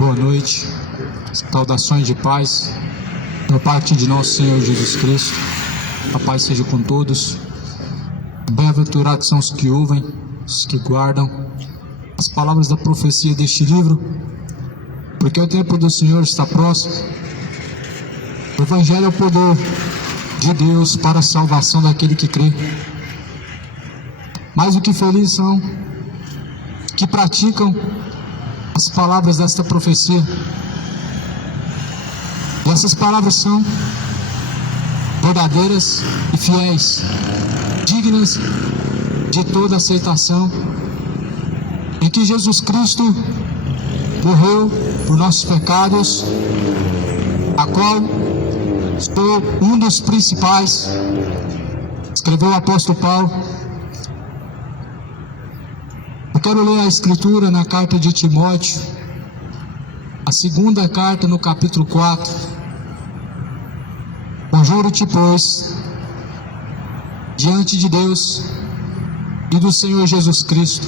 boa noite, saudações de paz, da parte de nosso Senhor Jesus Cristo. A paz seja com todos. Bem-aventurados são os que ouvem, os que guardam as palavras da profecia deste livro, porque o tempo do Senhor está próximo. O Evangelho é o poder de Deus para a salvação daquele que crê. Mais do que felizes são que praticam as palavras desta profecia. E essas palavras são verdadeiras e fiéis, dignas de toda aceitação, em que Jesus Cristo morreu por nossos pecados, a qual sou um dos principais, escreveu o apóstolo Paulo. Eu quero ler a escritura na carta de Timóteo, a segunda carta, no capítulo 4. Conjuro-te, pois, diante de Deus e do Senhor Jesus Cristo,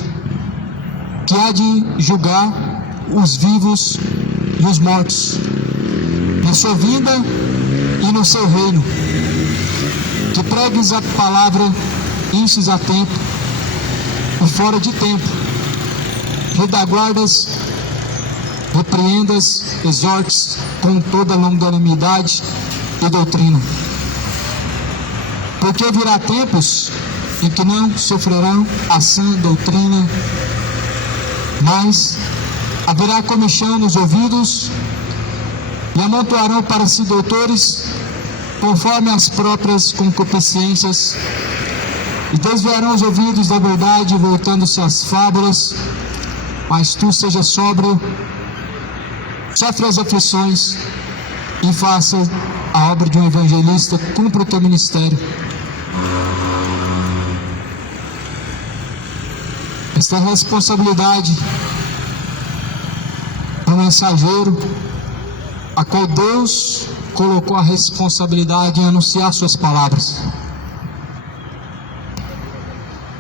que há de julgar os vivos e os mortos, na sua vinda e no seu reino, que pregues a palavra instes a tempo e fora de tempo, redaguardas, repreendas, exortes com toda longanimidade e doutrina. Porque virá tempos em que não sofrerão a sã doutrina, mas haverá comichão nos ouvidos, e amontoarão para si doutores, conforme as próprias concupiscências, e desviarão os ouvidos da verdade, voltando-se às fábulas. Mas tu seja sóbrio, sofre as aflições e faça a obra de um evangelista, cumpra o teu ministério. Esta é a responsabilidade do mensageiro, a qual Deus colocou a responsabilidade em anunciar suas palavras,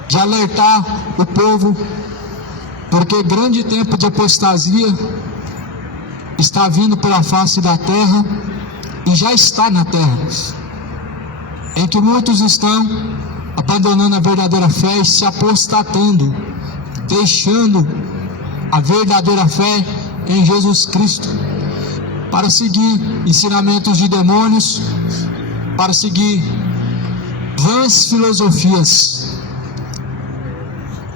de alertar o povo, porque grande tempo de apostasia está vindo pela face da terra, e já está na terra, em que muitos estão abandonando a verdadeira fé e se apostatando, deixando a verdadeira fé em Jesus Cristo, para seguir ensinamentos de demônios, para seguir vãs filosofias.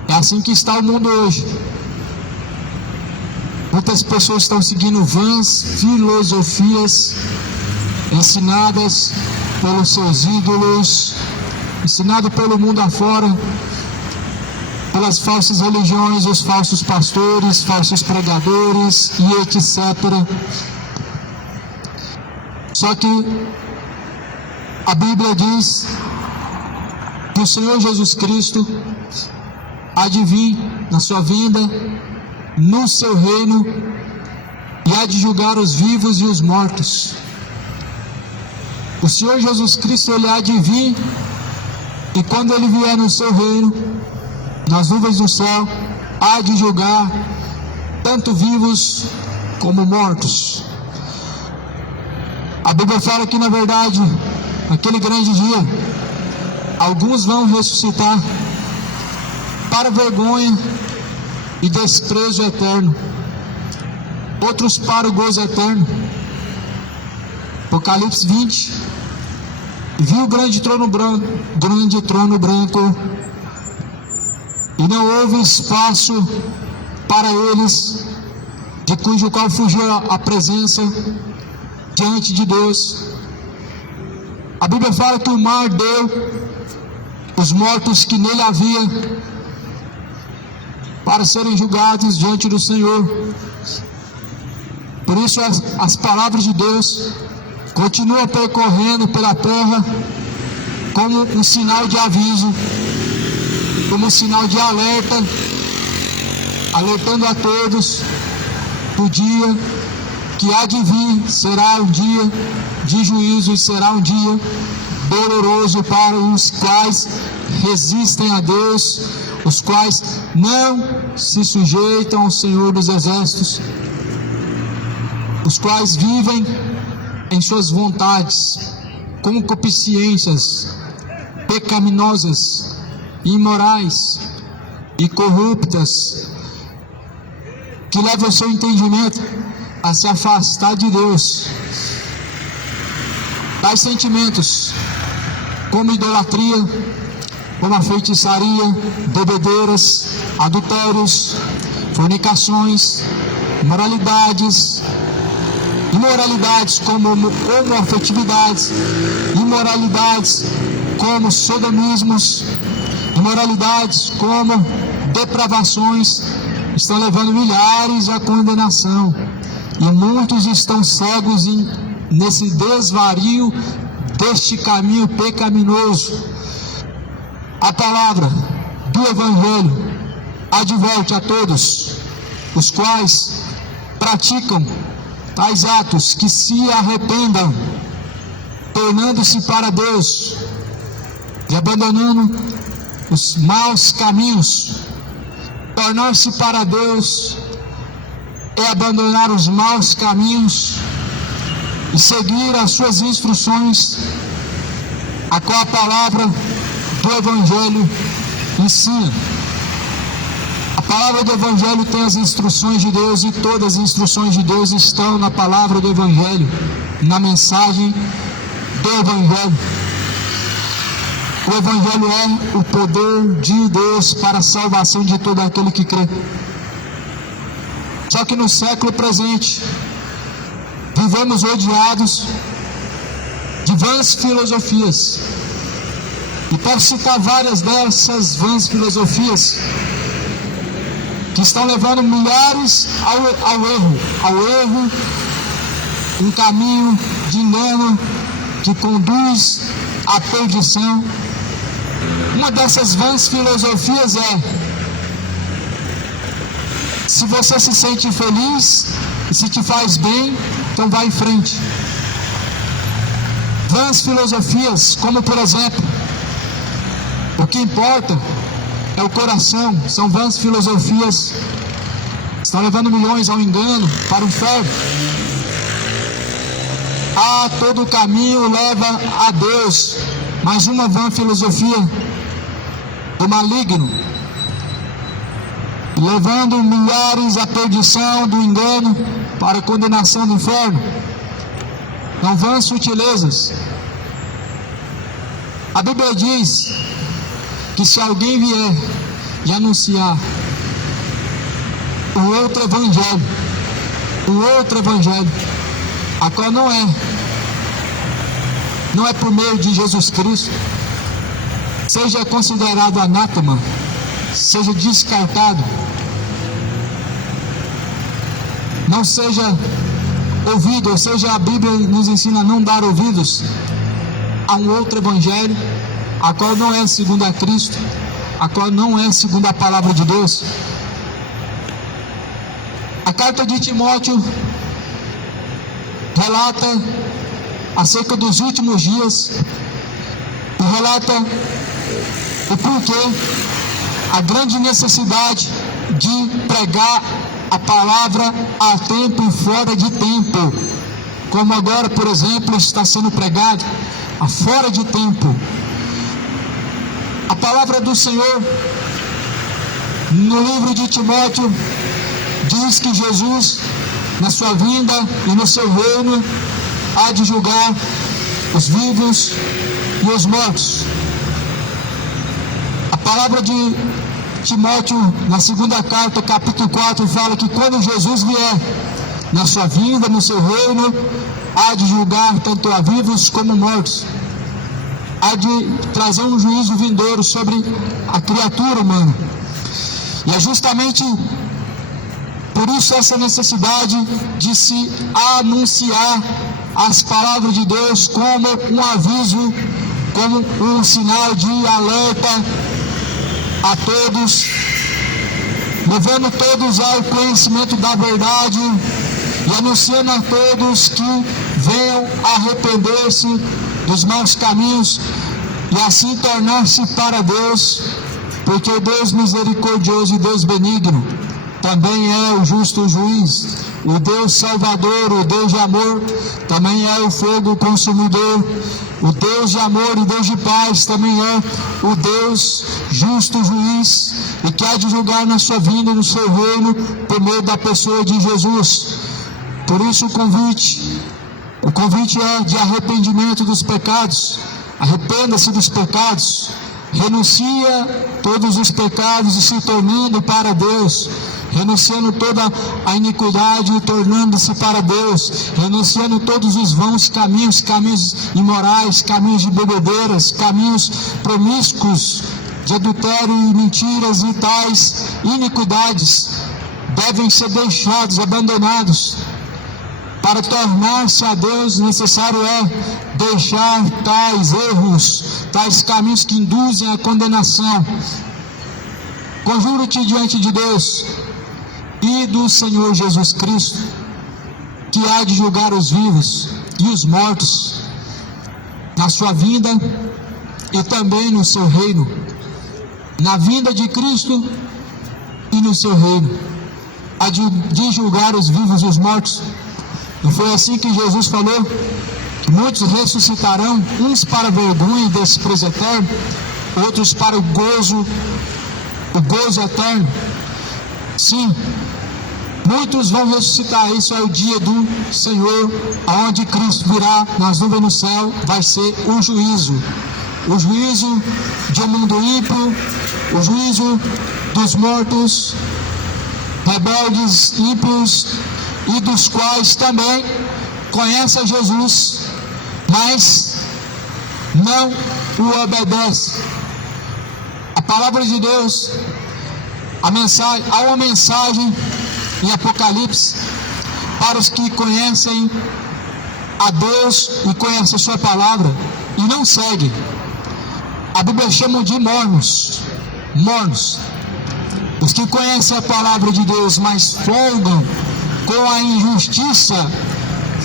É assim que está o mundo hoje. Muitas pessoas estão seguindo vãs filosofias ensinadas pelos seus ídolos, ensinado pelo mundo afora, pelas falsas religiões, os falsos pastores, falsos pregadores e etc. Só que a Bíblia diz que o Senhor Jesus Cristo há de vir na sua vinda, no seu reino, e há de julgar os vivos e os mortos. O Senhor Jesus Cristo, ele há de vir, e quando ele vier no seu reino, nas nuvens do céu, há de julgar tanto vivos como mortos. A Bíblia fala que, na verdade, naquele grande dia, alguns vão ressuscitar para vergonha e desprezo eterno, outros para o gozo eterno. Apocalipse 20. Vi o grande trono branco, e não houve espaço para eles, de cujo qual fugiu a presença diante de Deus. A Bíblia fala que o mar deu os mortos que nele havia para serem julgados diante do Senhor. Por isso as palavras de Deus continuam percorrendo pela terra como um sinal de aviso, como um sinal de alerta, alertando a todos do dia que há de vir. Será um dia de juízo e será um dia doloroso para os quais resistem a Deus, os quais não se sujeitam ao Senhor dos Exércitos. os quais vivem em suas vontades, concupiscências pecaminosas, imorais e corruptas, que levam o seu entendimento a se afastar de Deus. Tais sentimentos, como idolatria, como a feitiçaria, bebedeiras, adultérios, fornicações, imoralidades como homoafetividades, imoralidades como sodomismos, imoralidades como depravações, estão levando milhares à condenação, e muitos estão cegos nesse desvario deste caminho pecaminoso. A palavra do Evangelho adverte a todos os quais praticam tais atos que se arrependam, tornando-se para Deus e abandonando os maus caminhos. Tornar-se para Deus é abandonar os maus caminhos e seguir as suas instruções, a qual a palavra do Evangelho ensina. A palavra do Evangelho tem as instruções de Deus, e todas as instruções de Deus estão na palavra do Evangelho, na mensagem do Evangelho. O Evangelho é o poder de Deus para a salvação de todo aquele que crê. Só que no século presente, vivemos rodeados de vãs filosofias. E posso citar várias dessas vãs filosofias que estão levando milhares ao erro, um caminho de engano que conduz à perdição. Uma dessas vãs filosofias é: se você se sente feliz e se te faz bem, então vai em frente. Vãs filosofias como, por exemplo, o que importa é o coração. São vãs filosofias, estão levando milhões ao engano, para o inferno. Todo caminho leva a Deus. Mais uma vã filosofia do maligno, levando milhares à perdição, do engano, para a condenação do inferno. Não vãs sutilezas. A Bíblia diz que se alguém vier e anunciar o outro evangelho, a qual não é por meio de Jesus Cristo, seja considerado anátema, seja descartado, não seja ouvido. Ou seja, a Bíblia nos ensina a não dar ouvidos a um outro evangelho, a qual não é segundo a Cristo, a qual não é segundo a palavra de Deus. A carta de Timóteo relata acerca dos últimos dias, e relata o porquê, a grande necessidade de pregar a palavra a tempo e fora de tempo, como agora, por exemplo, está sendo pregado a fora de tempo. A palavra do Senhor no livro de Timóteo diz que Jesus, na sua vinda e no seu reino, há de julgar os vivos e os mortos. A palavra de Timóteo, na segunda carta, capítulo 4, fala que quando Jesus vier, na sua vinda, no seu reino, há de julgar tanto a vivos como mortos. Há de trazer um juízo vindouro sobre a criatura humana. E é justamente por isso essa necessidade de se anunciar as palavras de Deus como um aviso, como um sinal de alerta a todos, levando todos ao conhecimento da verdade e anunciando a todos que venham arrepender-se dos maus caminhos e assim tornar-se para Deus, porque o Deus misericordioso e Deus benigno também é o justo juiz, o Deus salvador, o Deus de amor, também é o fogo consumidor, o Deus de amor e Deus de paz, também é o Deus justo juiz, e que há de julgar na sua vinda e no seu reino, por meio da pessoa de Jesus. Por isso o convite é de arrependimento dos pecados. Arrependa-se dos pecados, renuncia todos os pecados e se tornando para Deus, renunciando toda a iniquidade e tornando-se para Deus, renunciando todos os vãos caminhos imorais, caminhos de bebedeiras, caminhos promíscuos, de adultério e mentiras, e tais iniquidades devem ser deixados, abandonados. Para tornar-se a Deus, necessário é deixar tais erros, tais caminhos que induzem à condenação. Conjuro-te diante de Deus e do Senhor Jesus Cristo, que há de julgar os vivos e os mortos, na sua vinda e também no seu reino, na vinda de Cristo e no seu reino, há de julgar os vivos e os mortos. E foi assim que Jesus falou: muitos ressuscitarão, uns para vergonha e desprezo eterno, outros para o gozo eterno. Sim, muitos vão ressuscitar. Isso é o dia do Senhor, aonde Cristo virá nas nuvens no céu. Vai ser o juízo de um mundo ímpio, o juízo dos mortos, rebeldes, ímpios, e dos quais também conhecem a Jesus, mas não o obedecem. A palavra de Deus, há uma mensagem em Apocalipse para os que conhecem a Deus e conhecem a sua palavra e não seguem. A Bíblia chama de mornos. Os que conhecem a palavra de Deus, mas folgam com a injustiça,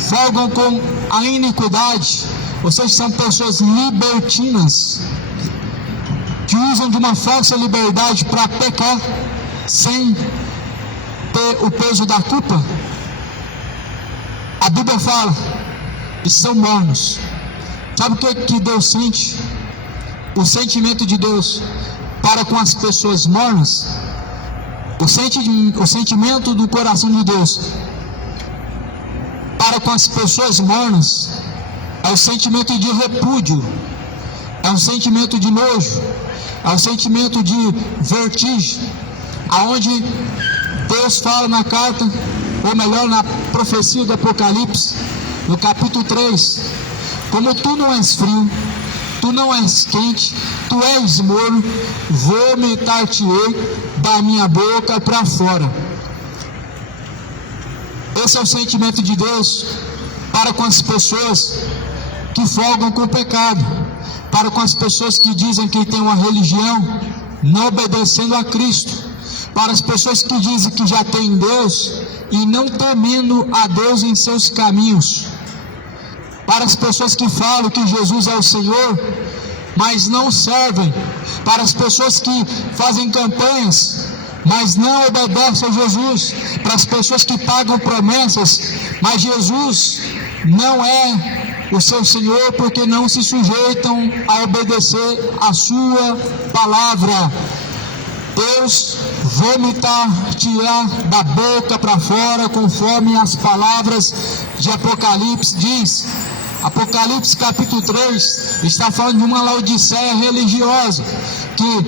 folgam com a iniquidade, ou seja, são pessoas libertinas, que usam de uma falsa liberdade para pecar, sem ter o peso da culpa. A Bíblia fala que são mornos. Sabe o que Deus sente? O sentimento de Deus para com as pessoas mornas, o sentimento do coração de Deus para com as pessoas mornas é o sentimento de repúdio, é um sentimento de nojo, é um sentimento de vertigem, aonde Deus fala na carta, ou melhor, na profecia do Apocalipse, no capítulo 3, como tu não és frio, tu não és quente, tu és morno, vomitar-te-ei da minha boca para fora. Esse é o sentimento de Deus para com as pessoas que folgam com o pecado, para com as pessoas que dizem que têm uma religião não obedecendo a Cristo, para as pessoas que dizem que já têm Deus e não temendo a Deus em seus caminhos, para as pessoas que falam que Jesus é o Senhor, mas não servem, para as pessoas que fazem campanhas, mas não obedecem a Jesus, para as pessoas que pagam promessas, mas Jesus não é o seu Senhor, porque não se sujeitam a obedecer a sua palavra. Deus vomitar-te-á da boca para fora, conforme as palavras de Apocalipse diz. Apocalipse capítulo 3 está falando de uma Laodiceia religiosa, que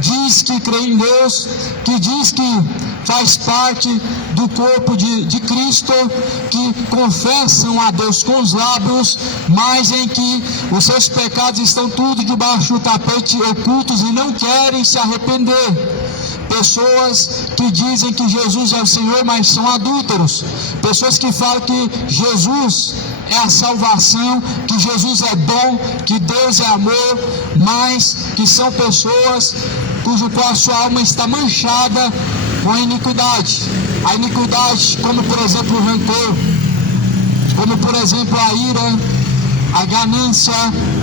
diz que crê em Deus, que diz que faz parte do corpo de Cristo, que confessam a Deus com os lábios, mas em que os seus pecados estão tudo debaixo do tapete, ocultos, e não querem se arrepender. Pessoas que dizem que Jesus é o Senhor, mas são adúlteros. Pessoas que falam que Jesus é a salvação, que Jesus é bom, que Deus é amor, mas que são pessoas cujo qual a sua alma está manchada com a iniquidade. A iniquidade, como por exemplo o rancor, como por exemplo a ira, a ganância,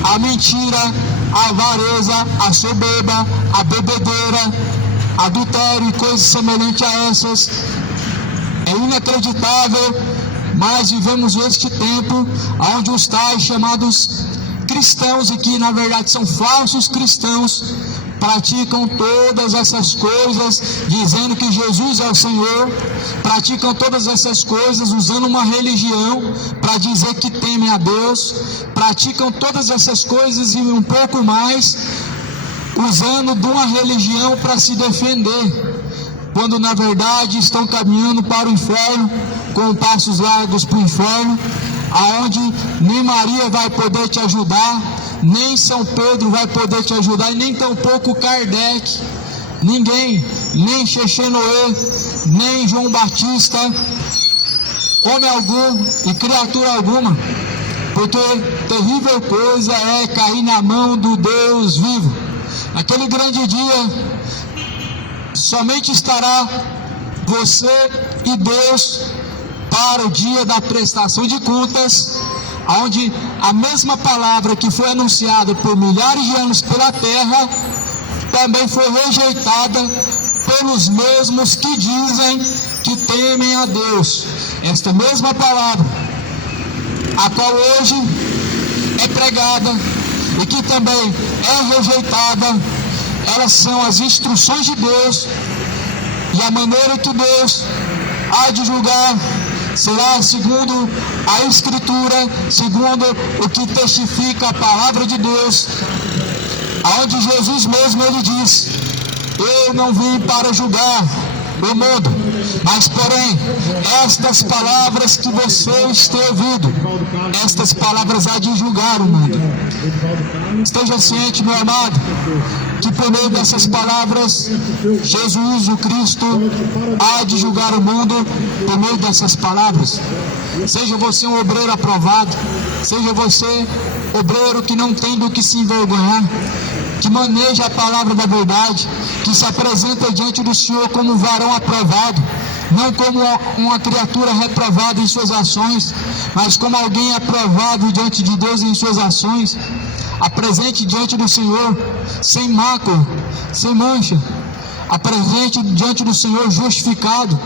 a mentira, a avareza, a soberba, a bebedeira, adultério e coisas semelhantes a essas. É inacreditável, mas vivemos este tempo onde os tais chamados cristãos, e que na verdade são falsos cristãos, praticam todas essas coisas, dizendo que Jesus é o Senhor, praticam todas essas coisas usando uma religião para dizer que temem a Deus, praticam todas essas coisas e um pouco mais, usando de uma religião para se defender, quando na verdade estão caminhando para o inferno, com passos largos para o inferno, aonde nem Maria vai poder te ajudar, nem São Pedro vai poder te ajudar, e nem tampouco Kardec, ninguém, nem Chechenoé, nem João Batista, homem algum e criatura alguma, porque terrível coisa é cair na mão do Deus vivo. Naquele grande dia, somente estará você e Deus para o dia da prestação de contas, onde a mesma palavra que foi anunciada por milhares de anos pela terra, também foi rejeitada pelos mesmos que dizem que temem a Deus. Esta mesma palavra, a qual hoje é pregada e que também é rejeitada, elas são as instruções de Deus, e a maneira que Deus há de julgar será segundo a Escritura, segundo o que testifica a palavra de Deus, aonde Jesus mesmo ele diz: eu não vim para julgar o mundo, mas porém estas palavras que vocês têm ouvido, estas palavras há de julgar o mundo. Esteja ciente, meu amado, que por meio dessas palavras, Jesus, o Cristo, há de julgar o mundo por meio dessas palavras. Seja você um obreiro aprovado, seja você obreiro que não tem do que se envergonhar, que maneja a palavra da verdade, que se apresenta diante do Senhor como um varão aprovado, não como uma criatura reprovada em suas ações, mas como alguém aprovado diante de Deus em suas ações. Apresente diante do Senhor sem mácula, sem mancha. Apresente diante do Senhor justificado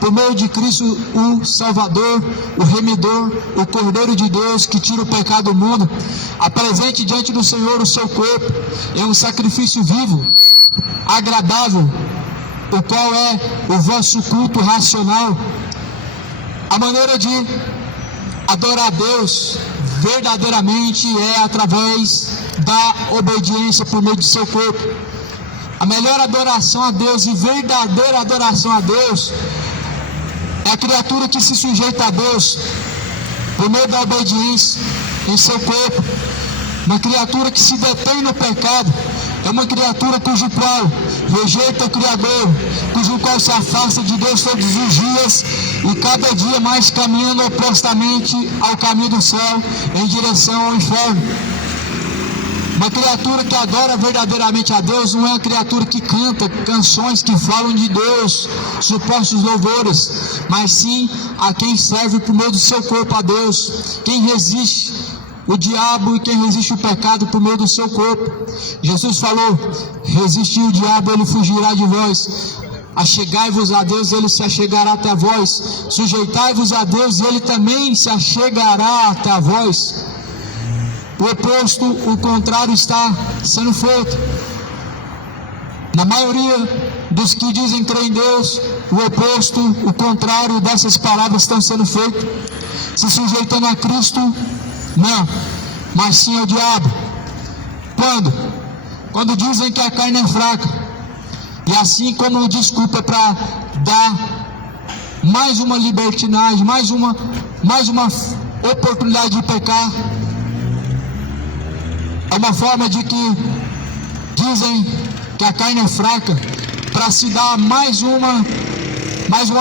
por meio de Cristo, o Salvador, o Remidor, o Cordeiro de Deus que tira o pecado do mundo. Apresente diante do Senhor o seu corpo em um sacrifício vivo, agradável, o qual é o vosso culto racional. A maneira de adorar a Deus verdadeiramente é através da obediência por meio do seu corpo. A melhor adoração a Deus e verdadeira adoração a Deus é a criatura que se sujeita a Deus por meio da obediência em seu corpo. Uma criatura que se detém no pecado é uma criatura cujo qual rejeita o Criador, cujo qual se afasta de Deus todos os dias e cada dia mais caminhando opostamente ao caminho do céu, em direção ao inferno. Uma criatura que adora verdadeiramente a Deus não é uma criatura que canta canções que falam de Deus, supostos louvores, mas sim a quem serve por meio do seu corpo a Deus, quem resiste o diabo e quem resiste o pecado por meio do seu corpo. Jesus falou: resistir o diabo, ele fugirá de vós. Achegai-vos a Deus, ele se achegará até vós. Sujeitai-vos a Deus, ele também se achegará até vós. O oposto, o contrário está sendo feito. Na maioria dos que dizem crer em Deus, o oposto, o contrário dessas palavras estão sendo feitos. Se sujeitando a Cristo, não, mas sim ao diabo. Quando? Quando dizem que a carne é fraca, e assim como desculpa para dar mais uma libertinagem, mais uma oportunidade de pecar, é uma forma de que dizem que a carne é fraca para se dar mais uma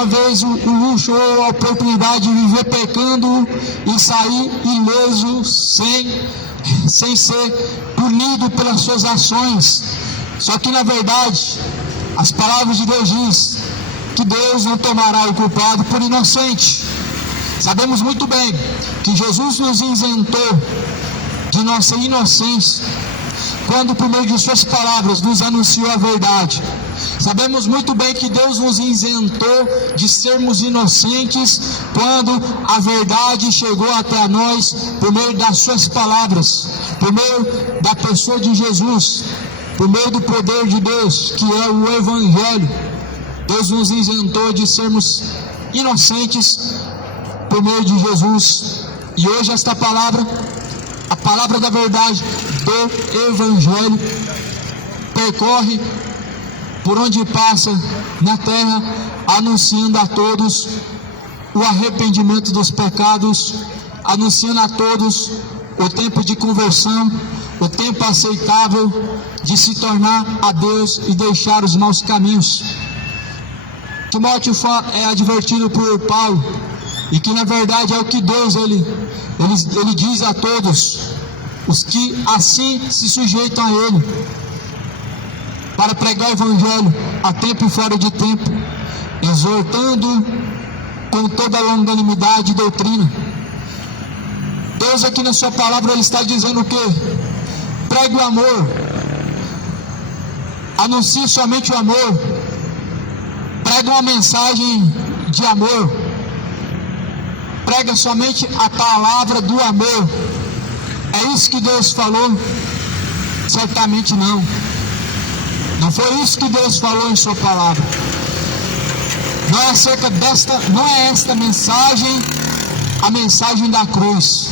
vez o luxo ou a oportunidade de viver pecando e sair ileso sem ser punido pelas suas ações. Só que na verdade as palavras de Deus diz que Deus não tomará o culpado por inocente. Sabemos muito bem que Jesus nos isentou de nossa inocência quando por meio de suas palavras nos anunciou a verdade. Sabemos muito bem que Deus nos isentou de sermos inocentes quando a verdade chegou até nós por meio das suas palavras, por meio da pessoa de Jesus, por meio do poder de Deus, que é o Evangelho. Deus nos isentou de sermos inocentes por meio de Jesus. E hoje esta palavra, a palavra da verdade do Evangelho, percorre por onde passa na terra, anunciando a todos o arrependimento dos pecados, anunciando a todos o tempo de conversão, o tempo aceitável de se tornar a Deus e deixar os maus caminhos. Timóteo é advertido por Paulo, e que na verdade é o que Deus ele diz a todos os que assim se sujeitam a Ele, para pregar o Evangelho a tempo e fora de tempo, exortando com toda a longanimidade e doutrina. Deus aqui na sua palavra ele está dizendo o quê? Pregue o amor, anuncie somente o amor, pregue uma mensagem de amor, prega somente a palavra do amor. É isso que Deus falou? Certamente não. Não foi isso que Deus falou em sua palavra. Não é acerca desta, não é esta mensagem, a mensagem da cruz.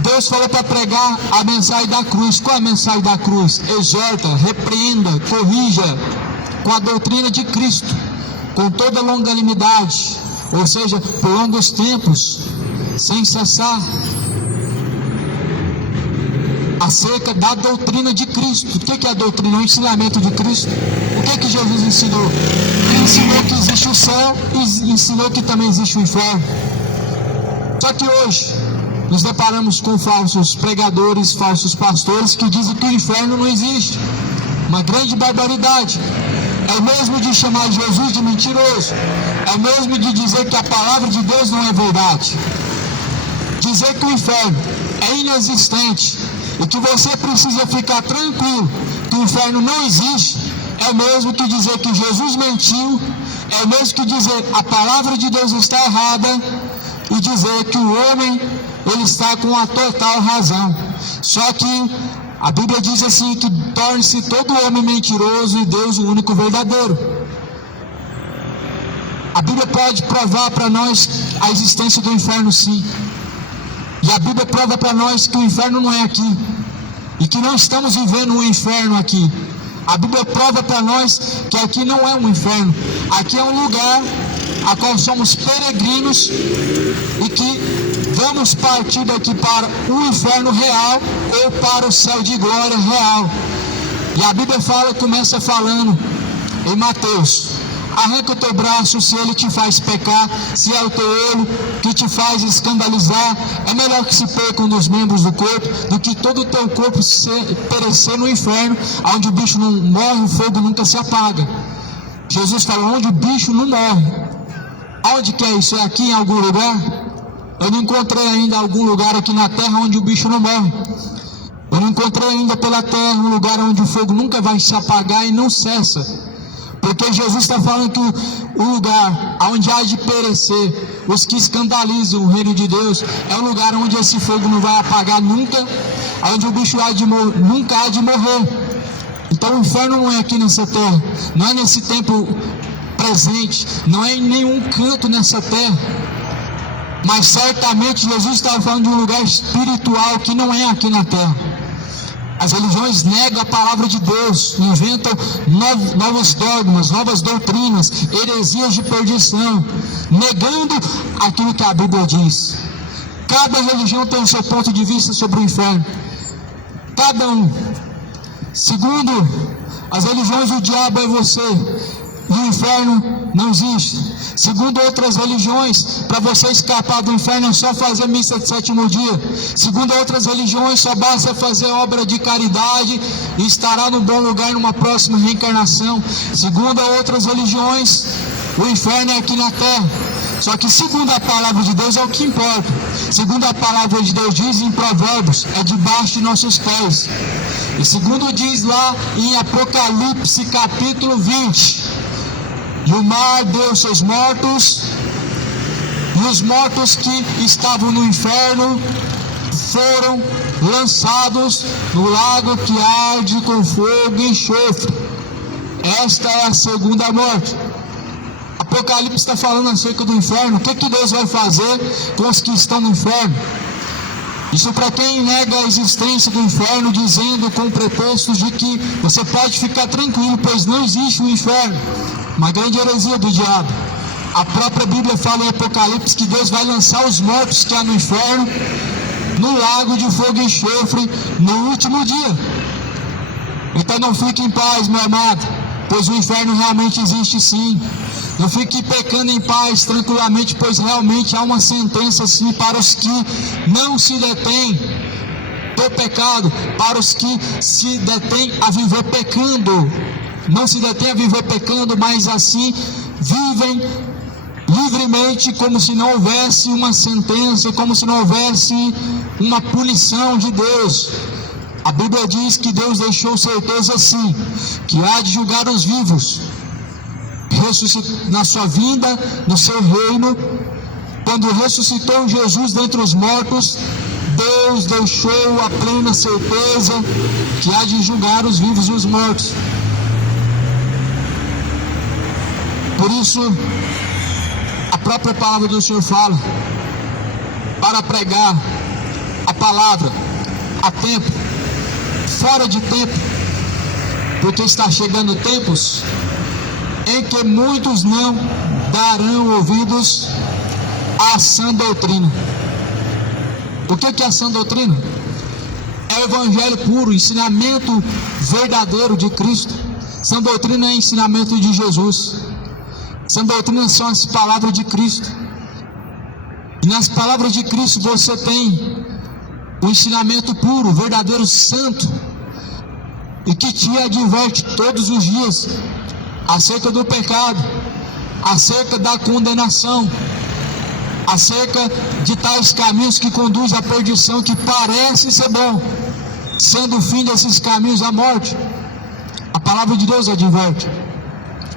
Deus falou para pregar a mensagem da cruz. Qual é a mensagem da cruz? Exorta, repreenda, corrija com a doutrina de Cristo, com toda longanimidade, ou seja, por longos tempos, sem cessar, acerca da doutrina de Cristo. O que é a doutrina? O ensinamento de Cristo. O que Jesus ensinou? Ele ensinou que existe o céu e ensinou que também existe o inferno. Só que hoje nos deparamos com falsos pregadores, falsos pastores que dizem que o inferno não existe. Uma grande barbaridade. É o mesmo de chamar Jesus de mentiroso. É o mesmo de dizer que a palavra de Deus não é verdade. Dizer que o inferno é inexistente e que você precisa ficar tranquilo que o inferno não existe, é o mesmo que dizer que Jesus mentiu, é o mesmo que dizer a palavra de Deus está errada e dizer que o homem ele está com a total razão. Só que a Bíblia diz assim que torne-se todo homem mentiroso e Deus o único verdadeiro. A Bíblia pode provar para nós a existência do inferno, sim. E a Bíblia prova para nós que o inferno não é aqui, e que não estamos vivendo um inferno aqui. A Bíblia prova para nós que aqui não é um inferno, aqui é um lugar a qual somos peregrinos e que vamos partir daqui para o inferno real ou para o céu de glória real. E a Bíblia começa falando em Mateus: arranca o teu braço se ele te faz pecar, se é o teu olho que te faz escandalizar. É melhor que se perca um dos membros do corpo do que todo o teu corpo perecer no inferno, onde o bicho não morre, o fogo nunca se apaga. Jesus fala: onde o bicho não morre. Onde que é isso? É aqui em algum lugar? Eu não encontrei ainda algum lugar aqui na terra onde o bicho não morre. Eu não encontrei ainda pela terra um lugar onde o fogo nunca vai se apagar e não cessa. Porque Jesus está falando que o lugar onde há de perecer os que escandalizam o reino de Deus é um lugar onde esse fogo não vai apagar nunca, onde o bicho nunca há de morrer. Então o inferno não é aqui nessa terra, não é nesse tempo presente, não é em nenhum canto nessa terra. Mas certamente Jesus estava falando de um lugar espiritual que não é aqui na terra. As religiões negam a palavra de Deus, inventam novos dogmas, novas doutrinas, heresias de perdição, negando aquilo que a Bíblia diz. Cada religião tem o seu ponto de vista sobre o inferno. Cada um. Segundo as religiões, o diabo é você e o inferno não existe. Segundo outras religiões, para você escapar do inferno é só fazer missa de sétimo dia. Segundo outras religiões, só basta fazer obra de caridade e estará no bom lugar numa próxima reencarnação. Segundo outras religiões, o inferno é aqui na terra. Só que segundo a palavra de Deus é o que importa. Segundo a palavra de Deus diz em Provérbios, é debaixo de nossos pés. E segundo diz lá em Apocalipse capítulo 20, e o mar deu seus mortos, e os mortos que estavam no inferno foram lançados no lago que arde com fogo e enxofre. Esta é a segunda morte. Apocalipse está falando acerca do inferno. O que Deus vai fazer com os que estão no inferno? Isso para quem nega a existência do inferno, dizendo com pretextos de que você pode ficar tranquilo, pois não existe o inferno. Uma grande heresia do diabo. A própria Bíblia fala em Apocalipse que Deus vai lançar os mortos que há no inferno no lago de fogo e enxofre no último dia. Então não fique em paz, meu amado, pois o inferno realmente existe sim. Não fique pecando em paz, tranquilamente, pois realmente há uma sentença sim para os que não se detêm do pecado, para os que se detêm a viver pecando. Não se detêm a viver pecando, mas assim vivem livremente, como se não houvesse uma sentença, como se não houvesse uma punição de Deus. A Bíblia diz que Deus deixou certeza sim, que há de julgar os vivos na sua vinda, no seu reino. Quando ressuscitou Jesus dentre os mortos, Deus deixou a plena certeza que há de julgar os vivos e os mortos. Por isso, a própria palavra do Senhor fala para pregar a palavra a tempo, fora de tempo, porque está chegando tempos em que muitos não darão ouvidos à sã doutrina. O que é a sã doutrina? É o evangelho puro, ensinamento verdadeiro de Cristo. Sã doutrina é ensinamento de Jesus. Sã doutrina são as palavras de Cristo. E nas palavras de Cristo você tem o ensinamento puro, verdadeiro, santo, e que te adverte todos os dias acerca do pecado, acerca da condenação, acerca de tais caminhos que conduzem à perdição, que parece ser bom, sendo o fim desses caminhos a morte. A palavra de Deus adverte,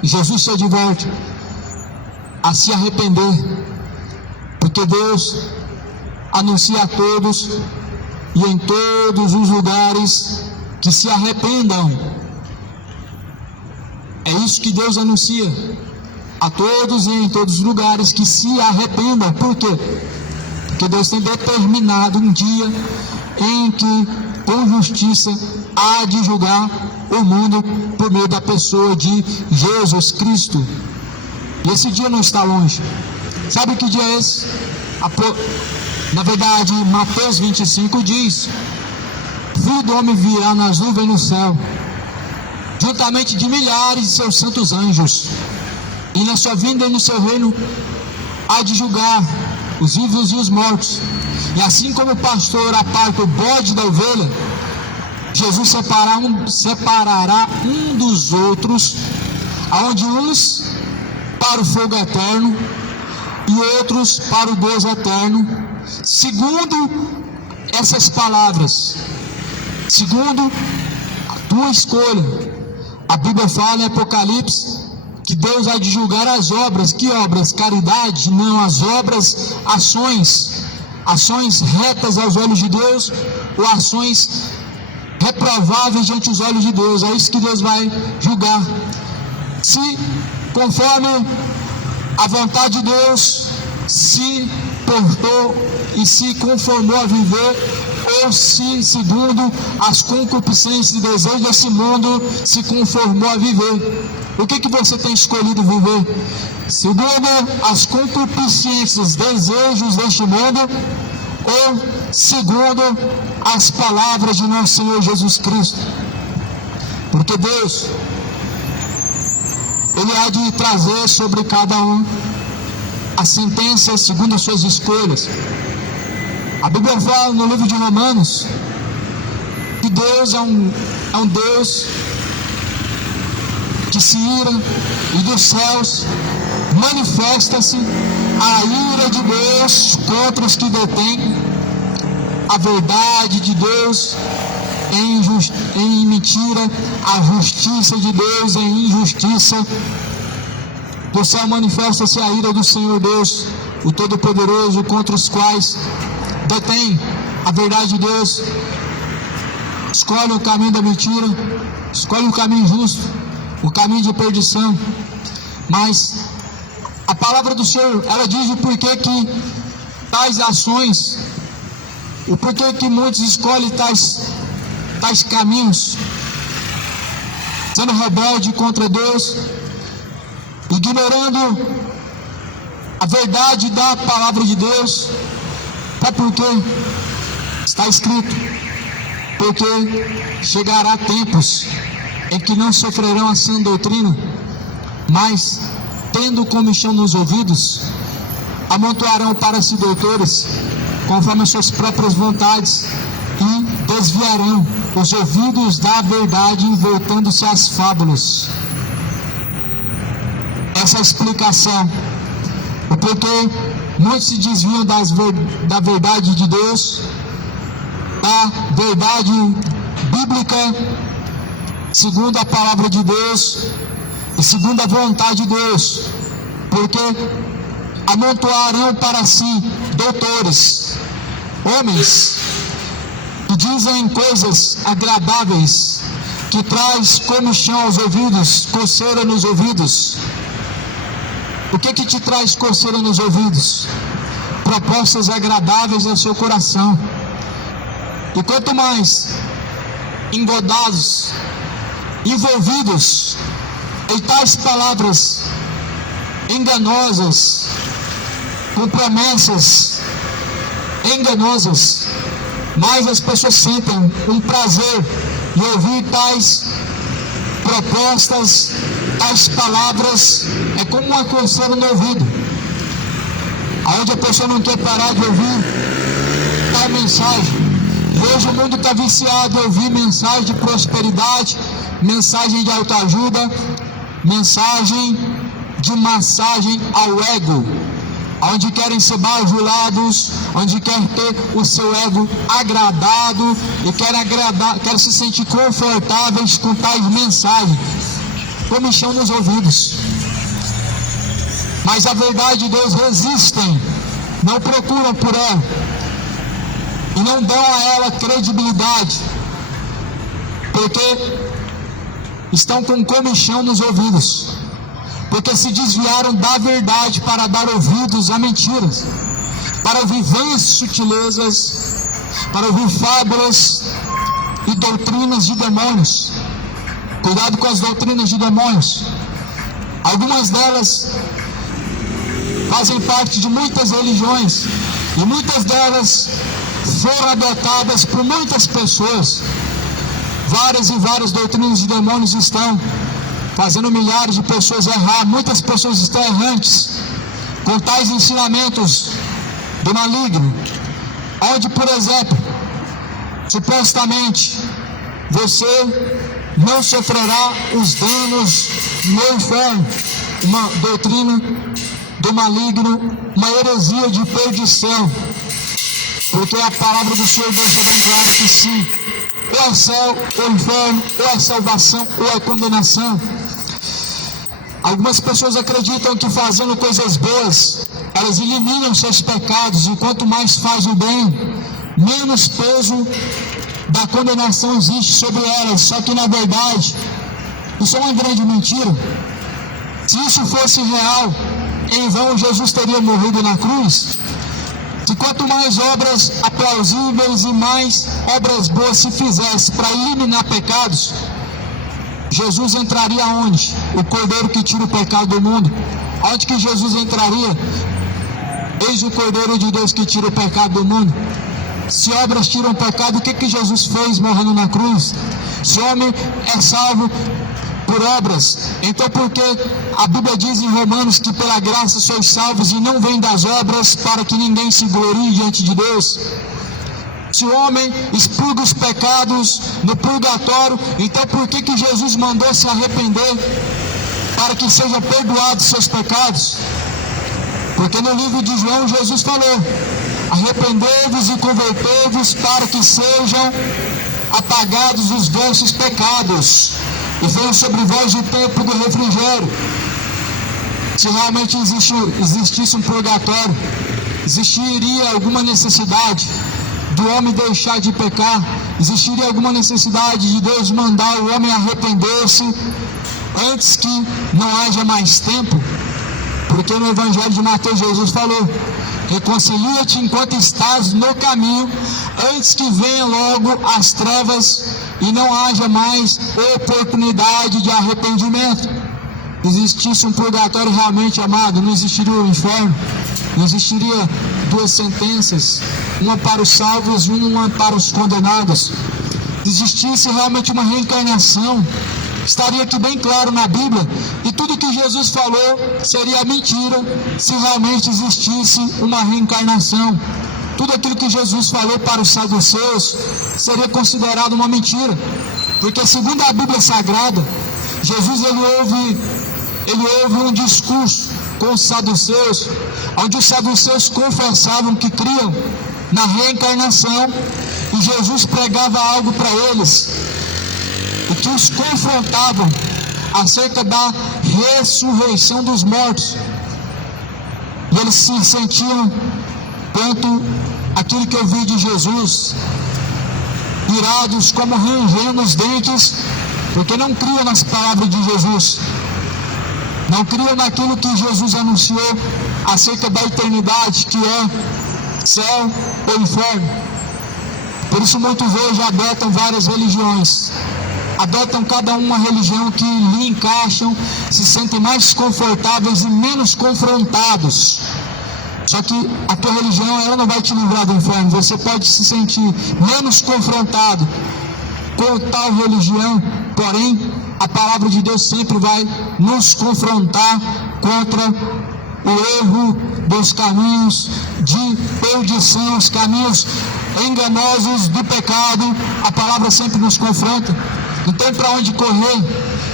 Jesus se adverte a se arrepender, porque Deus anuncia a todos e em todos os lugares que se arrependam. É isso que Deus anuncia a todos e em todos os lugares, que se arrependam. Por quê? Porque Deus tem determinado um dia em que com justiça há de julgar o mundo por meio da pessoa de Jesus Cristo. E esse dia não está longe. Sabe que dia é esse? Na verdade, Mateus 25 diz: o Filho do Homem virá nas nuvens no céu, juntamente de milhares de seus santos anjos, e na sua vinda e no seu reino há de julgar os vivos e os mortos. E assim como o pastor aparta o bode da ovelha, Jesus separará um dos outros, aonde uns para o fogo eterno e outros para o gozo eterno, segundo essas palavras, segundo a tua escolha. A Bíblia fala em Apocalipse que Deus há de julgar as obras. Que obras? Caridade? Não, as obras, ações retas aos olhos de Deus, ou ações reprováveis diante dos olhos de Deus. É isso que Deus vai julgar. Se conforme a vontade de Deus se portou e se conformou a viver, ou se segundo as concupiscências e desejos desse mundo se conformou a viver. O que você tem escolhido viver? Segundo as concupiscências, desejos deste mundo, ou segundo as palavras de nosso Senhor Jesus Cristo? Porque Deus, Ele há de trazer sobre cada um a sentença segundo as suas escolhas. A Bíblia fala no livro de Romanos que Deus é um Deus que se ira, e dos céus manifesta-se a ira de Deus contra os que detêm a verdade de Deus em mentira, a justiça de Deus em injustiça. Do céu manifesta-se a ira do Senhor Deus, o Todo-Poderoso, contra os quais detém a verdade de Deus. Escolhe o caminho da mentira, escolhe o caminho justo, o caminho de perdição. Mas a palavra do Senhor, ela diz o porquê que tais ações, o porquê que muitos escolhem tais caminhos, sendo rebelde contra Deus, ignorando a verdade da palavra de Deus. É porque está escrito: porque chegará tempos em que não sofrerão a sã doutrina, mas, tendo comichão nos ouvidos, amontoarão para si doutores, conforme as suas próprias vontades, e desviarão os ouvidos da verdade, voltando-se às fábulas. Essa é a explicação, porque muitos se desviam da verdade de Deus, da verdade bíblica, segundo a palavra de Deus e segundo a vontade de Deus, porque amontoarão para si doutores, homens que dizem coisas agradáveis, que traz comichão aos ouvidos, coceira nos ouvidos. O que te traz coceira nos ouvidos? Propostas agradáveis ao seu coração. E quanto mais engodados, envolvidos em tais palavras enganosas, com promessas enganosas, mais as pessoas sentem um prazer em ouvir tais propostas, tais palavras. É como uma coceira no ouvido, aonde a pessoa não quer parar de ouvir tal mensagem. Hoje o mundo está viciado em ouvir mensagem de prosperidade, mensagem de autoajuda, mensagem de massagem ao ego, onde querem ser bajulados, onde querem ter o seu ego agradado e querem se sentir confortáveis com tais mensagens, comichão nos ouvidos. Mas a verdade de Deus resistem, não procuram por ela e não dão a ela credibilidade, porque estão com comichão nos ouvidos, porque se desviaram da verdade para dar ouvidos a mentiras, para ouvir vãs sutilezas, para ouvir fábulas e doutrinas de demônios. Cuidado com as doutrinas de demônios. Algumas delas fazem parte de muitas religiões, e muitas delas foram adotadas por muitas pessoas. Várias e várias doutrinas de demônios estão fazendo milhares de pessoas errar. Muitas pessoas estão errantes com tais ensinamentos do maligno, onde, por exemplo, supostamente você não sofrerá os danos no inferno. Uma doutrina do maligno, uma heresia de perdição, porque a palavra do Senhor deixa bem claro que sim, ou é céu, ou inferno, ou é salvação, ou é condenação. Algumas pessoas acreditam que fazendo coisas boas, elas eliminam seus pecados, e quanto mais faz o bem, menos peso da condenação existe sobre elas. Só que na verdade, isso é uma grande mentira. Se isso fosse real, em vão Jesus teria morrido na cruz. Que quanto mais obras aplausíveis e mais obras boas se fizesse para eliminar pecados, Jesus entraria onde? O Cordeiro que tira o pecado do mundo. Onde que Jesus entraria? Eis o Cordeiro de Deus que tira o pecado do mundo. Se obras tiram pecado, o que Jesus fez morrendo na cruz? Se o homem é salvo por obras, então por que a Bíblia diz em Romanos que pela graça sois salvos e não vem das obras, para que ninguém se glorie diante de Deus? Se o homem expurga os pecados no purgatório, então por que Jesus mandou se arrepender para que sejam perdoados seus pecados? Porque no livro de João Jesus falou: arrependei-vos e convertei-vos para que sejam apagados os vossos pecados, e venham sobre vós o tempo do refrigério. Se realmente existisse um purgatório, existiria alguma necessidade do homem deixar de pecar? Existiria alguma necessidade de Deus mandar o homem arrepender-se antes que não haja mais tempo? Porque no Evangelho de Mateus Jesus falou: reconcilia-te enquanto estás no caminho, antes que venham logo as trevas e não haja mais oportunidade de arrependimento. Existisse um purgatório realmente, amado, não existiria o inferno, não existiria duas sentenças, uma para os salvos e uma para os condenados. Se existisse realmente uma reencarnação, estaria aqui bem claro na Bíblia, e tudo que Jesus falou seria mentira se realmente existisse uma reencarnação. Tudo aquilo que Jesus falou para os saduceus seria considerado uma mentira, porque segundo a Bíblia Sagrada, Jesus ele houve um discurso com os saduceus, onde os saduceus confessavam que criam na reencarnação, e Jesus pregava algo para eles, e que os confrontavam acerca da ressurreição dos mortos. E eles se sentiam, quanto aquilo que eu vi de Jesus, irados como rangendo os dentes, porque não criam nas palavras de Jesus, não criam naquilo que Jesus anunciou acerca da eternidade, que é céu ou inferno. Por isso muitos hoje adotam várias religiões, adotam cada uma religião que lhe encaixam, se sentem mais confortáveis e menos confrontados. Só que a tua religião, ela não vai te livrar do inferno. Você pode se sentir menos confrontado com tal religião, porém a palavra de Deus sempre vai nos confrontar contra o erro dos caminhos de perdição, os caminhos enganosos do pecado. A palavra sempre nos confronta. Não tem para onde correr.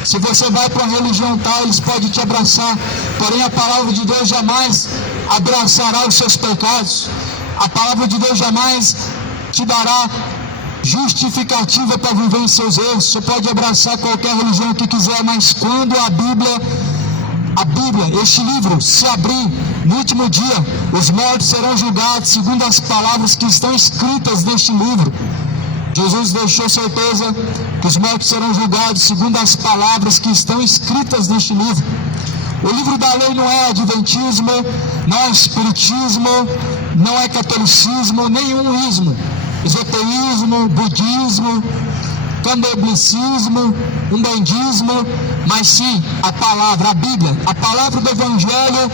Se você vai para uma religião tal, eles podem te abraçar, porém a palavra de Deus jamais abraçará os seus pecados. A palavra de Deus jamais te dará justificativa para viver em seus erros. Você pode abraçar qualquer religião que quiser, mas quando a Bíblia, este livro, se abrir no último dia, os mortos serão julgados segundo as palavras que estão escritas neste livro. Jesus deixou certeza que os mortos serão julgados segundo as palavras que estão escritas neste livro. O livro da lei não é adventismo, não é espiritismo, não é catolicismo, nenhum ismo, esoteísmo, budismo, candomblicismo, umbandismo, mas sim a palavra, a Bíblia, a palavra do Evangelho.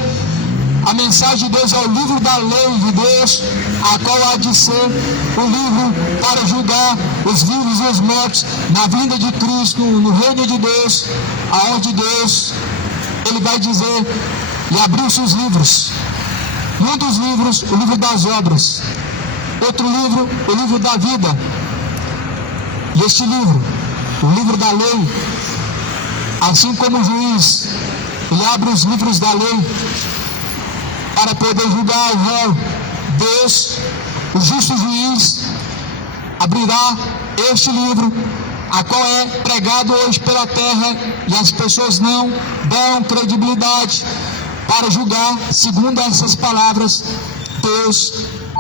A mensagem de Deus é o livro da lei de Deus, a qual há de ser o livro para julgar os vivos e os mortos na vinda de Cristo, no reino de Deus, aonde Deus, Ele vai dizer, e abriu-se os livros. Um dos livros, o livro das obras. Outro livro, o livro da vida. E este livro, o livro da lei, assim como o juiz, ele abre os livros da lei para poder julgar o réu, Deus, o justo juiz, abrirá este livro, a qual é pregado hoje pela terra, e as pessoas não dão credibilidade para julgar. Segundo essas palavras, Deus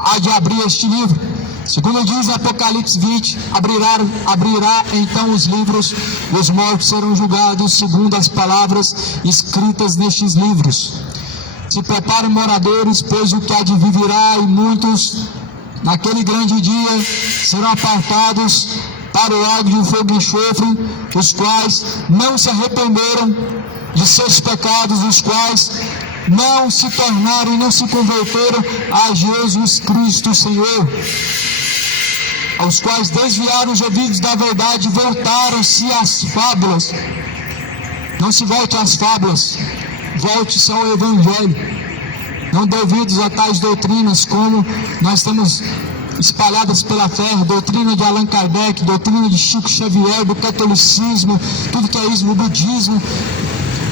há de abrir este livro. Segundo diz Apocalipse 20, abrirá então os livros, e os mortos serão julgados segundo as palavras escritas nestes livros. Se preparem, moradores, pois o que há de vir virá, e muitos naquele grande dia serão apartados para o lago de fogo e enxofre, os quais não se arrependeram de seus pecados, os quais não se tornaram e não se converteram a Jesus Cristo Senhor, aos quais desviaram os ouvidos da verdade e voltaram-se às fábulas. Não se volte às fábulas, volte-se ao Evangelho. Não dê ouvidos a tais doutrinas como nós temos espalhadas pela terra, doutrina de Allan Kardec, doutrina de Chico Xavier, do catolicismo, tudo que é isso, o budismo,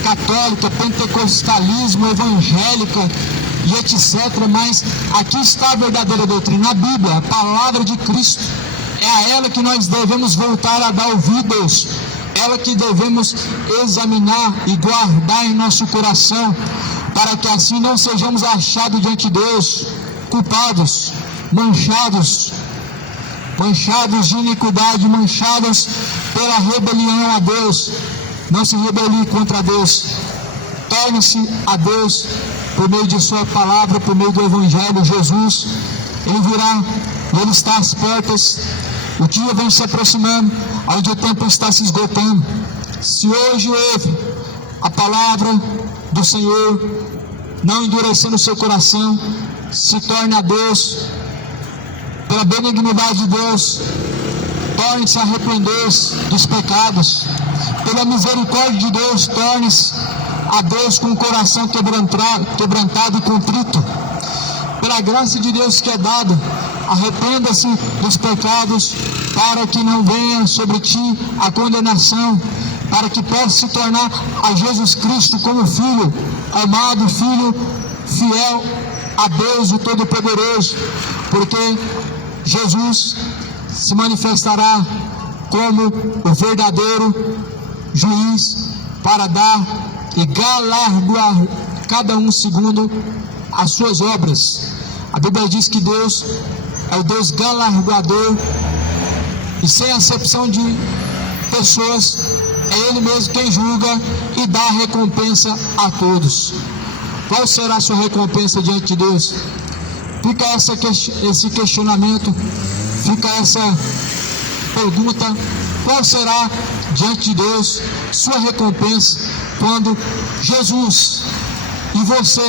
católica, pentecostalismo, evangélica e etc. Mas aqui está a verdadeira doutrina, a Bíblia, a palavra de Cristo. É a ela que nós devemos voltar a dar ouvidos, ela que devemos examinar e guardar em nosso coração, para que assim não sejamos achados diante de Deus culpados, manchados de iniquidade, manchados pela rebelião a Deus. Não se rebelie contra Deus, torne-se a Deus por meio de sua palavra, por meio do Evangelho. Jesus, Ele virá, Ele está às portas, o dia vem se aproximando, onde o tempo está se esgotando. Se hoje ouve a palavra do Senhor, não endurecendo o seu coração, se torne a Deus, pela benignidade de Deus, torne-se a arrepender-se dos pecados, pela misericórdia de Deus, torne-se a Deus com o coração quebrantado e contrito. Pela graça de Deus que é dada, arrependa-se dos pecados, para que não venha sobre ti a condenação, para que possa se tornar a Jesus Cristo como filho, amado filho, fiel a Deus o Todo-Poderoso, porque Jesus se manifestará como o verdadeiro juiz para dar e galardoar cada um segundo as suas obras. A Bíblia diz que Deus é o Deus galardoador e sem acepção de pessoas, é Ele mesmo quem julga e dá recompensa a todos. Qual será a sua recompensa diante de Deus? Fica esse questionamento, fica essa pergunta: qual será diante de Deus sua recompensa quando Jesus e você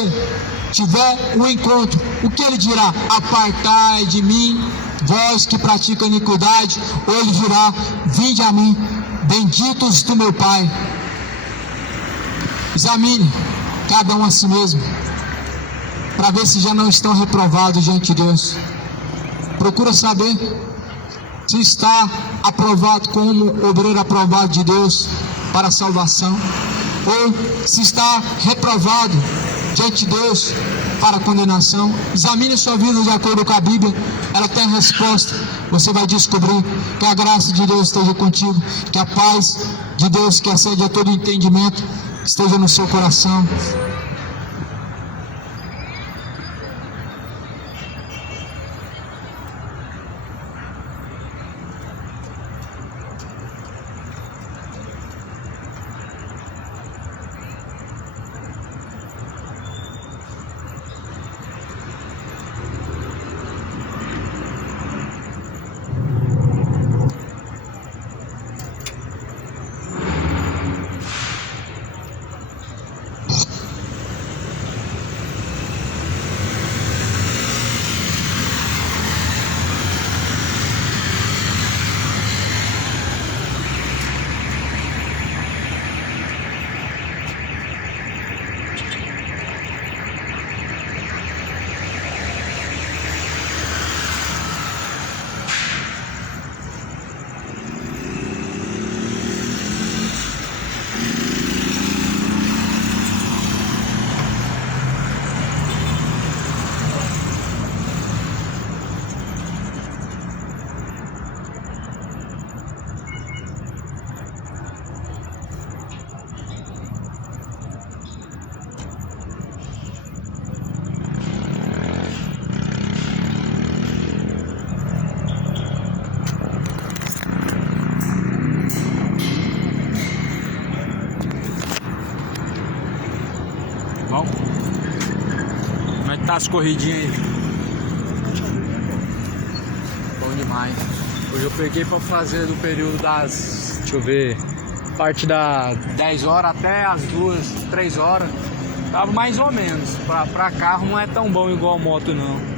tiver um encontro? O que Ele dirá? Apartai de mim, vós que praticam iniquidade. Ou Ele dirá: vinde a mim, benditos do meu Pai. Examine cada um a si mesmo, para ver se já não estão reprovados diante de Deus. Procura saber se está aprovado como obreiro aprovado de Deus para a salvação, ou se está reprovado diante de Deus para a condenação. Examine sua vida de acordo com a Bíblia, ela tem a resposta. Você vai descobrir. Que a graça de Deus esteja contigo, que a paz de Deus, que excede a todo entendimento, esteja no seu coração. Bom, como é que tá as corridinhas aí? Bom demais. Hoje eu peguei pra fazer do período das, deixa eu ver, parte das 10 horas até as 2, 3 horas. Tava mais ou menos. Pra carro não é tão bom igual moto não.